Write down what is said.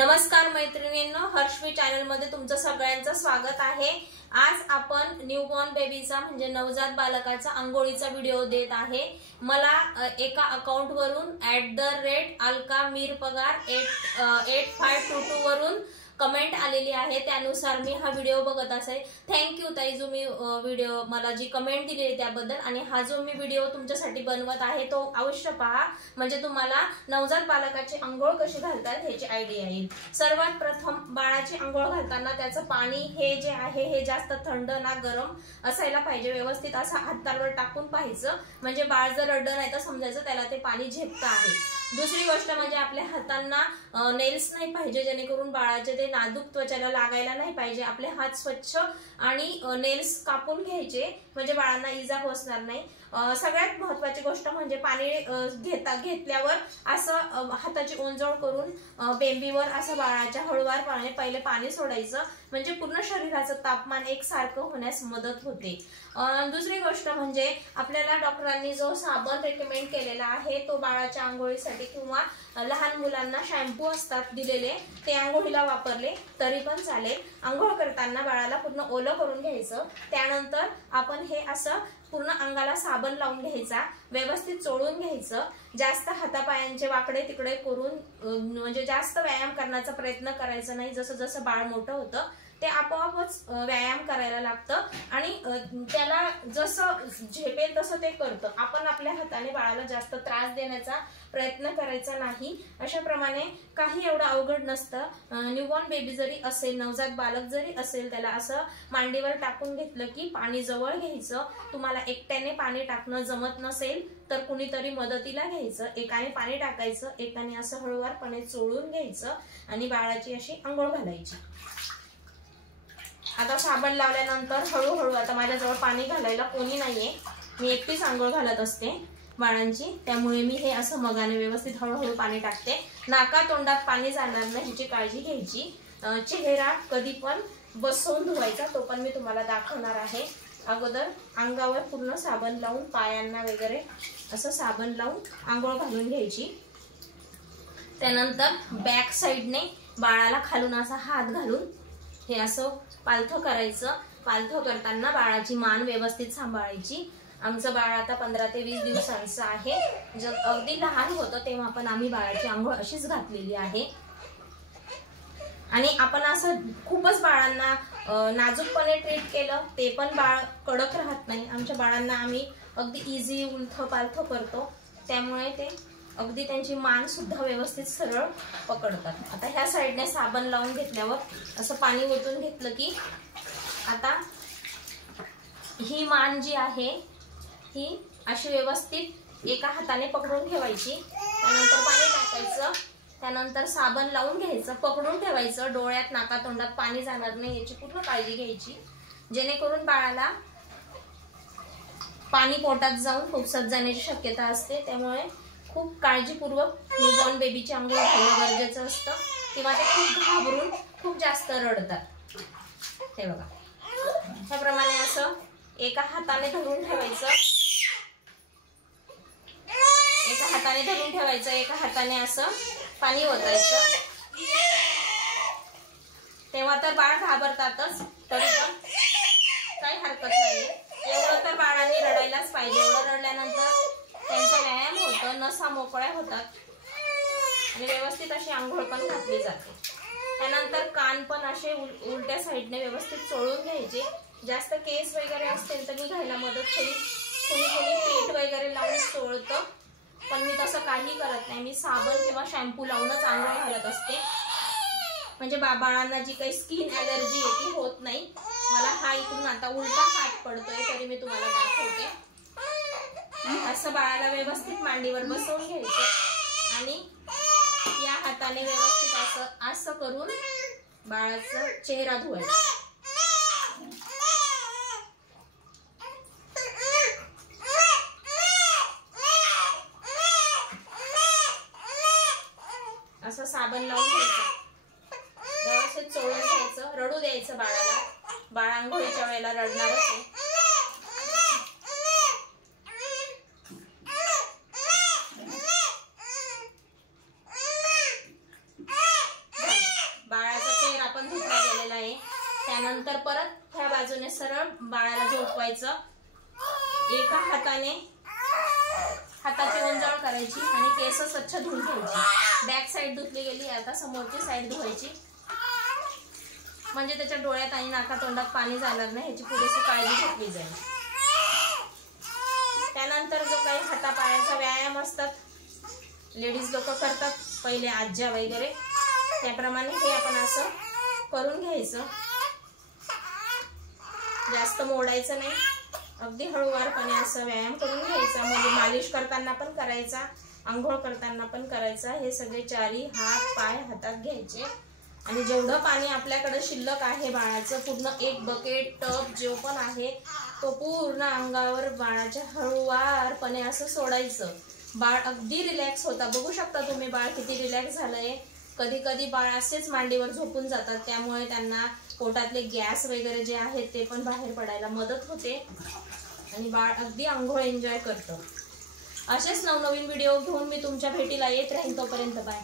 नमस्कार मैत्रिणींनो, हर्षवी चॅनल मध्ये तुमचं सगळ्यांचं स्वागत आहे। आज आपण न्यूबॉर्न बेबीचा म्हणजे नवजात बालकाचा अंघोळीचा व्हिडिओ देत आहे। मला एका अकाउंट वरून @alkamirpagar8522 वरून कमेंट आलेली आहे, त्यानुसार मी हा व्हिडिओ बघत असे। थँक्यू ताई, जो मी व्हिडिओ मला जी कमेंट दिली त्याबद्दल। आणि हा जो मी व्हिडिओ तुमच्यासाठी बनवत आहे तो अवश्य पहा, म्हणजे तुम्हाला नवजात बालकाची अंघोळ कशी घालतात ह्याची आयडिया येईल। सर्वात प्रथम बाळाची अंघोळ घालताना त्याचं पाणी हे जे आहे हे जास्त थंड ना गरम असायला पाहिजे। व्यवस्थित असं हातावर टाकून पाहायचं, म्हणजे बाळ जर रडलं नाही तर समजायचं त्याला ते पाणी झेपतं आहे। दुसरी गोष्ट म्हणजे आपल्या हातांना नेल्स नाही पाहिजे, जेणेकरून बाळाचे ते नाजूक त्वचेला लागायला नाही पाहिजे। आपले हात स्वच्छ आणि नेल्स कापून घ्यायचे, म्हणजे बाळांना इजा पोहोचणार नाही। सगळ्यात महत्त्वाची गोष्ट म्हणजे पाणी घेतल्यावर असं हाताची ओंजळ करून बेंबीवर असं बाळाच्या हळूवारपणे पहिले पाणी सोडायचं, म्हणजे पूर्ण शरीराचं तापमान एकसारखं होण्यास मदत होते। दुसरी गोष्ट म्हणजे आपल्याला डॉक्टरांनी जो साबण रेकमेंड केलेला आहे तो बाळाच्या आंघोळीसाठी किंवा लहान मुलांना शॅम्पू असतात दिलेले ते आंघोळीला वापरले तरी पण चालेल। आंघोळ करताना बाळाला पूर्ण ओलं करून घ्यायचं, त्यानंतर आपण हे असं पूर्ण अंगाला साबण लावून घ्यायचा, व्यवस्थित चोळून घ्यायचं। जास्त हातापायांचे वाकडे तिकडे करून म्हणजे जास्त व्यायाम करण्याचा प्रयत्न करायचा नाही। जसं जसं बाळ मोठं होतं ते आपोआपच व्यायाम करायला लागतं आणि त्याला जसं झेपेल तसं ते करतं। आपण आपल्या हाताने बाळाला जास्त त्रास देण्याचा प्रयत्न करायचा नाही। अशा प्रमाणे काही एवढं अवघड नसतं। न्यूबॉर्न बेबी जरी असेल, नवजात बालक जरी असेल, त्याला असं मांडीवर टाकून घेतलं की पाणी जवळ घ्यायचं। तुम्हाला एकट्याने पाणी टाकणं जमत नसेल तर कुणीतरी मदतीला घ्यायचं। एकाने पाणी टाकायचं, एकाने असं हळूवारपणे चोळून घ्यायचं आणि बाळाची अशी अंघोळ घालायची। आता साबण लावल्यानंतर हळूहळू, आता माझ्याजवळ पाणी घालायला कोणी नाहीये, मी एकटीच अंघोळ घालत असते बाळांची, त्यामुळे मी हे असं मगाने व्यवस्थित हळूहळू पाणी टाकते। नाका तोंडात पाणी जाणार नाही ह्याची काळजी घ्यायची। चेहरा कधी पण बसवून धुवायचा, तो पण मी तुम्हाला दाखवणार आहे। अगोदर अंगावर पूर्ण साबण लावून पायांना वगैरे असं साबण लावून अंघोळ घालून घ्यायची। त्यानंतर बॅक साइडने बाळाला खालून असा हात घालून हे असं पालथं करायचं। पालथं करताना बाळाची मान व्यवस्थित सांभाळायची। आमचं बाळ आता 15 ते 20 दिवसांचं आहे। जर अगदी लहान होतं तेव्हा पण आम्ही बाळाची अंघोळ अशीच घातलेली आहे। आणि आपण असं खूपच बाळांना नाजूकपणे ट्रीट केलं ते पण बाळ कडक राहत नाही। आमच्या बाळांना आम्ही अगदी इझी उलथं पालथं करतो, त्यामुळे ते अगदी त्यांची मान सुद्धा व्यवस्थित सरळ पकडतात। आता ह्या साइडने साबण लावून घेतल्यावर असं पाणी ओतून घेतलं की आता ही मान जी आहे ही अशी व्यवस्थित एका हाताने पकडून ठेवायची। त्यानंतर पाणी टाकायचं, त्यानंतर साबण लावून घ्यायचं, पकडून ठेवायचं। डोळ्यात नाका तोंडात पाणी जाणार नाही याची पूर्ण काळजी घ्यायची, जेणेकरून बाळाला पाणी पोटात जाऊन फुफसात जाण्याची शक्यता असते। त्यामुळे खूप काळजीपूर्वक न्यूबॉर्न बेबीची अंघोळ घालणं गरजेचं असतं, किंवा ते खूप घाबरून खूप जास्त रडतात। हे बघा, ह्याप्रमाणे असं एका हाताने धरून ठेवायचं, एका हाताने असं पाणी ओतायचं। तेव्हा तर बाळ घाबरतातच, तरी पण काही हरकत नाही। एवढं तर बाळाने रडायलाच पाहिजे। एवढं रडल्यानंतर त्यांचा व्यायाम होतो, नसा मोकळ्या होतात आणि व्यवस्थित अशी अंघोळ पण घातली जाते। त्यानंतर कान पण असे उलट्या साईडने व्यवस्थित चोळून घ्यायचे। जास्त केस वगैरे असतील तर मी घ्यायला मदत केली, कोणी पीठ वगैरे लावून चोळतं, पण मी तसं काही करत नाही। मी साबण किंवा शॅम्पू लावूनच अंघोळ घालत असते, म्हणजे बाळांना जी काही स्किन ॲलर्जी आहे ती होत नाही। मला हा इकडून आता उलटा हात पडतोय तरी मी तुम्हाला दाखवते। असं बाळाला व्यवस्थित मांडीवर बसवून घ्यायचं आणि या हाताने व्यवस्थित असं असं करून बाळाचा चेहरा धुवायचा। असं साबण लावून घ्यायचं, व्यवस्थित चोळून घ्यायचं, रडू द्यायचं बाळाला। बाळ अंघोळीच्या वेळेला रडणारच आहे। नंतर परत ह्या बाजूने सरळ बाळाला झोपवायचं. एका हाताने हाताची ओंजळ करायची आणि केस स्वच्छ धुवून घ्यायची. बॅक साइड धुतली गेली, आता समोरची साइड धुवायची. म्हणजे त्याच्या डोळ्यात आणि नाका तोंडात पाणी जाणार नाही ह्याची पुरेशी काळजी घेतली जाईल. त्यानंतर जो काही हातापायाचा व्यायाम असतात लेडीज लोक करतात पहिले, आज्या वगैरे, त्याप्रमाणे हे आपण असं करून घ्यायचं. जास्त मोडायचं नाही, अगदी हळूवारपणे असं व्यायाम करून घ्यायचा. म्हणजे मालिश करताना पण करायचा, आंघोळ करताना पण करायचा. हे सगळे चारी हात पाय हातात घ्यायचे आणि जेवढं पाणी आपल्याकडे शिल्लक आहे बाळाचं, पूर्ण एक बकेट टब जो पण आहे तो पूर्ण अंगावर बाळाच्या हळूवारपणे असं सोडायचं. बाळ अगदी रिलॅक्स होता. बघू शकता तुम्ही बाळ किती रिलॅक्स झालंय. कधी कधी बाळ असेच मांडीवर झोपून जातात, त्यामुळे त्यांना पोटातले गॅस वगैरे जे आहेत ते पण बाहेर पडायला मदत होते आणि बाळ अगदी आंघोळ एन्जॉय करतं. असेच नवनवीन व्हिडिओ घेऊन मी तुमच्या भेटीला येत राहीन. तोपर्यंत बाय.